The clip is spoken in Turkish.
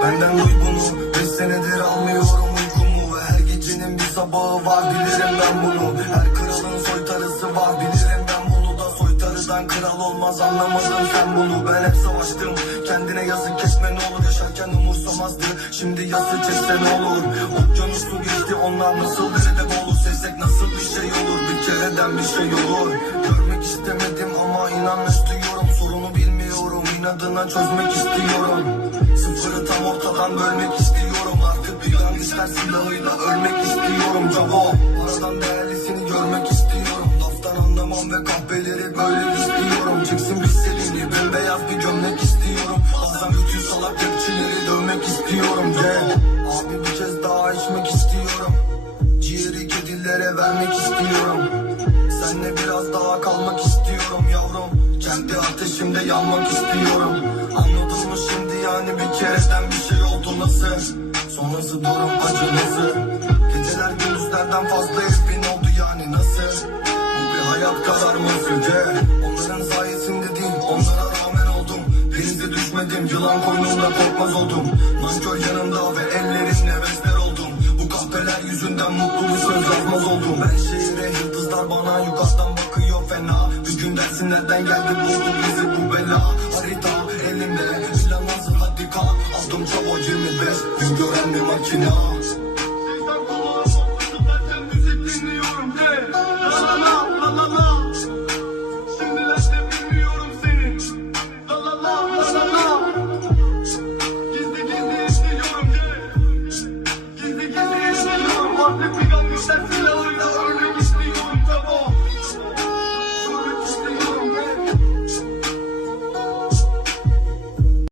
bunu Beş senedir almıyorum uykumu Ve her gecenin bir sabahı var bilirim ben bunu. Her kralın soytarısı var bilirim ben bunu da Soytarıdan kral olmaz anlamadın sen bunu. Ben hep savaştım kendine yazık etme ne olur. Yaşarken umursamazdı şimdi yası çekse ne olur? Okyanusu geçti onlar nasıl derede boğulur Sevsek nasıl bir şey olur? Bir kereden bir şey olur inadına çözmek istiyorum. Sıfırı tam ortadan bölmek istiyorum. Artık bir gangster silahıyla ölmek istiyorum. Cavo Paradan değerlisini görmek istiyorum. Laftan anlamam ve kahveleri böyle istiyorum. Çıksın bir selini bembeyaz bir gömlek istiyorum. Bazen bütün salak rapçileri dövmek istiyorum. Yeah. Abi bir kez daha içmek istiyorum. Ciğeri kedilere vermek istiyorum. Senle biraz daha kalmak istiyorum yavrum Kendi ateşimde yanmak istiyorum. Anladın mı şimdi yani bir kereden bir şey oldu nasıl? Sonrası durum acı nasıl? Geceler gündüzlerden fazla herifin oldu yani nasıl? Bu bir hayat kadar mı süce? Onların sayesinde değil onlara rağmen oldum. Denize düşmedim yılan koynumda korkmaz oldum. Nankör yanımda ve ellerimle besler oldum. Bu kahpeler yüzünden mutlu bir söz yazmaz oldum. Ben şehire fena Bir gün dersin nereden geldi buldu bizi bu bela. Harita elimde plan hazır hadi kalk. Aldım çabo 25 gün gören bir makina Gizli gizli izliyorum de. Gizli gizli